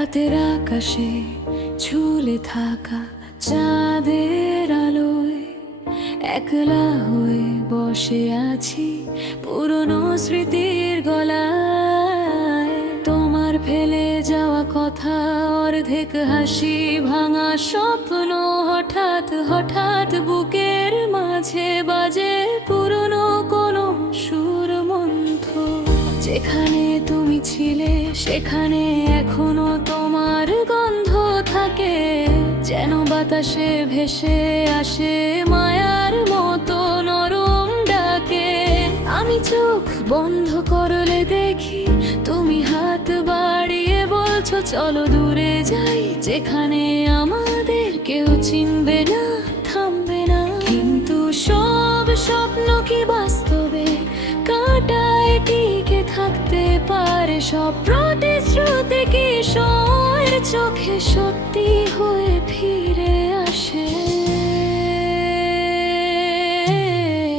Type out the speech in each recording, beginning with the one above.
রাতের আকাশে ঝুলে থাকা চাঁদের আলোয় একলা হয়ে বসে আছি পুরনো স্মৃতির গলায়। তোমার ফেলে যাওয়া কথা, অর্ধেক হাসি, ভাঙা স্বপ্ন, হঠাৎ হঠাৎ বুকের মাঝে বাজে পুরনো কোনো সুর মন্থ। যেখানে তুমি ছিলে সেখানে এখনো তোমার গন্ধ থাকে, যেন বাতাসে ভেসে আসে মায়ার মতো নরম ডাকে। আমি চোখ বন্ধ করলে দেখি তুমি হাত বাড়িয়ে বলছো চলো দূরে যাই, যেখানে আমাদের কেউ চিনবে না, থামবে না। কিন্তু সব স্বপ্ন কি বাস্তবে কাঁটায় টিকে থাকতে পারে? সব প্রতিশ্রুতি কি সময়ের চোখে সত্যি হয়ে ফিরে আসে?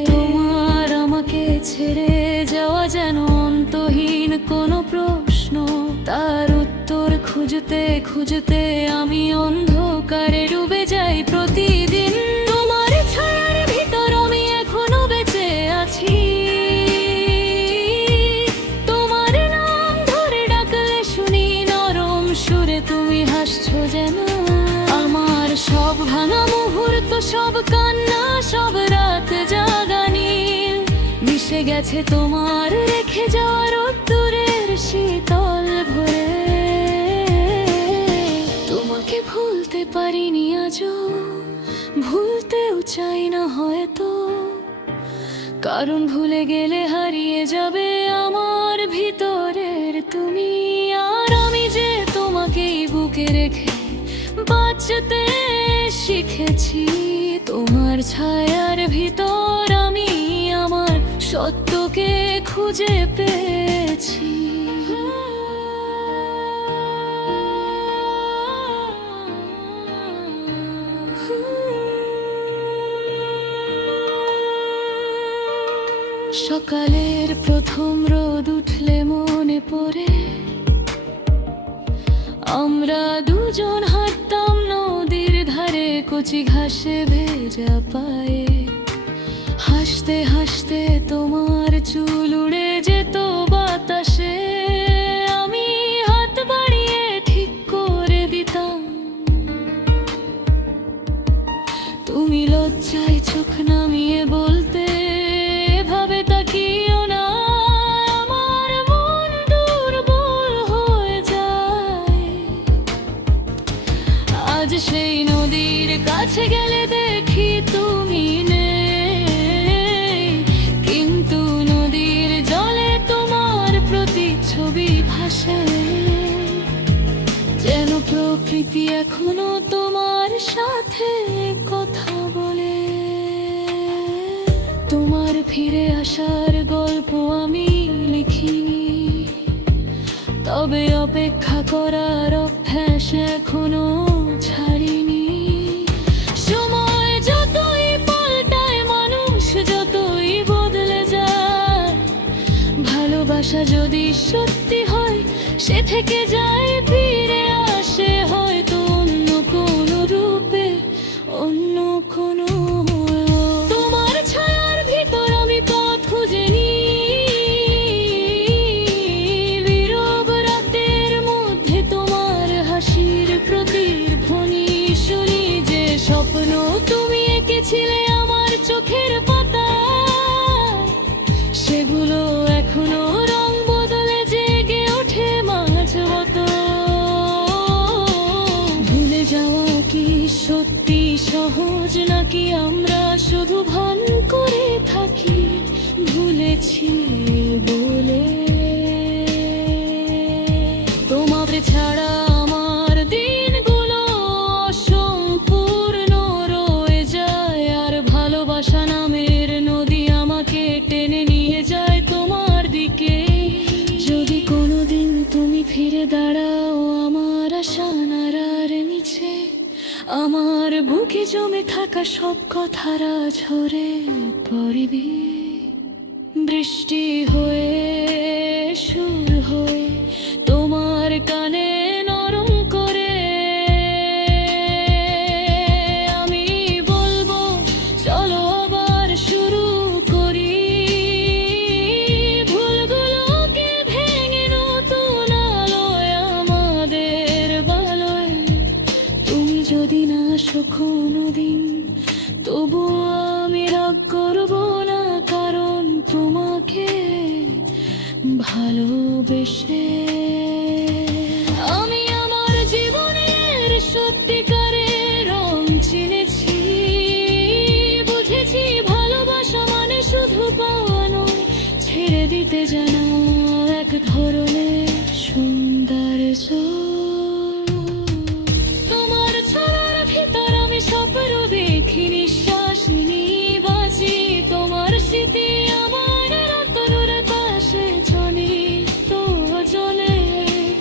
তোমার আমাকে ছেড়ে যাওয়া যেন অন্তহীন কোনো প্রশ্ন, তার উত্তর খুঁজতে খুঁজতে আমি অন্ধকারে ডুবে যাই প্রতিদিন। তোমার ছায়ার ভিতর আমি এখনো বেঁচে আছি, তোমার নাম ধরে ডাকলে শুনি নরম সুরে তুমি হাসছো যেন। আমার সব ভাঙা মুহূর্ত, সব কান্না, সব রাত জাগানি মিশে গেছে তোমার রেখে যাওয়া রোদ্দুরের শীতল ভরে। তোমাকে ভুলতে পারিনি আজও, ভুলতেও চাই না হয়তো, কারণ ভুলে গেলে হারিয়ে যাবে আমার ভিতরের তুমি। আর আমি যে তোমাকেই বুকে রেখে বাঁচতে শিখেছি, তোমার ছায়ার ভিতর আমি আমার সত্যকে খুঁজে পেয়েছি। সকালের প্রথম রোদ উঠলে মনে পড়ে আমরা দুজন হাঁটতাম নদীর ধারে কচি ঘাসে ভেজা পায়ে। হাসতে হাসতে তোমার চুল উড়ে যেত বাতাসে, আমি হাত বাড়িয়ে ঠিক করে দিতাম। তুমি লজ্জায় চোখ নামিয়ে বলতে এভাবে তাকিও না, আমার মন দুর্বল হয়ে যায়। আজ সেই নদীর কাছে গেলে দেখি তুমি নেই, কিন্তু নদীর জলে তোমার প্রতিচ্ছবি ভাসে, যেন প্রকৃতি এখনো তোমার সাথে কথা বলে। তোমার ফিরে আসার গল্প আমি লিখিনি, তবে অপেক্ষা করার অভ্যাস এখনো ছাড়িনি। সময় যতই পাল্টায়, মানুষ যতই বদলে যায়, ভালোবাসা যদি সত্যি হয় সে থেকে যায়, ফিরে আসে হয়তো অন্য কোনো রূপে, অন্য কোনো। তোমার ছায়ার ভিতর আমি পথ খুঁজে নিই, নীরব রাতের মধ্যে তোমার হাসির প্রতিধ্বনি শুনি। যে স্বপ্ন তুমি এঁকেছিলে আমার চোখের পাতায়, সেগুলো এখনো রং বদলে জেগে ওঠে মাঝরাতে। ভুলে যাওয়া কি সত্যি সহজ, নাকি আমরা শুধু ভান করে থাকি ভুলেছি বলে? তোমার ছাড়া আমার দিনগুলো অসম্পূর্ণ রয়ে যায়, আর ভালোবাসা নামের নদী আমাকে টেনে নিয়ে যায় তোমার দিকে। যদি কোনোদিন তুমি ফিরে দাঁড়াও আমার আশা নাড়ার নিচে, আমার বুকে জমে থাকা সব কথারা ঝরে পড়বে বৃষ্টি হয়ে, সুর হয়ে তোমার কানে নরম যদি না আসো কোনোদিন, তবু আমি রাগ করব না, কারণ তোমাকে ভালোবেসে আমি আমার জীবনের সত্যিকারের রং চিনেছি। বুঝেছি ভালোবাসা মানে শুধু পাওয়া নয়, ছেড়ে দিতে জানা এক ধরনের সৌন্দর্য। তোমার ছড়ার ভিতর আমি স্বপ্ন দেখি, নিঃশ্বাস নিই, বাঁচি তোমার স্মৃতি আমার তনুর পাশে চলে তো চলে।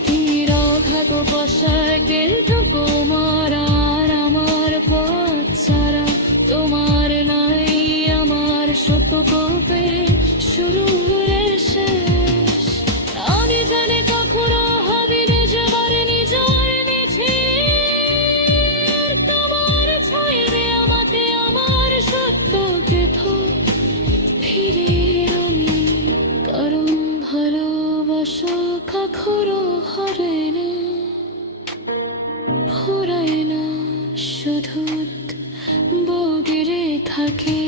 তিরাঘাত বসায় কিন্তু তোমার আর আমার পথ ছাড়া, তোমার নাই আমার সত্য কবে শুরুর শেষ। আমি জানি কখনো হবে না যাবার নিজের নিচে, তোমার ছায়ারে আমাকে আমার সত্যকে ফিরে আমি, কারণ ভালোবাসা কখনো হারে না, ফুরায় না, শুধু বগিরে থাকে।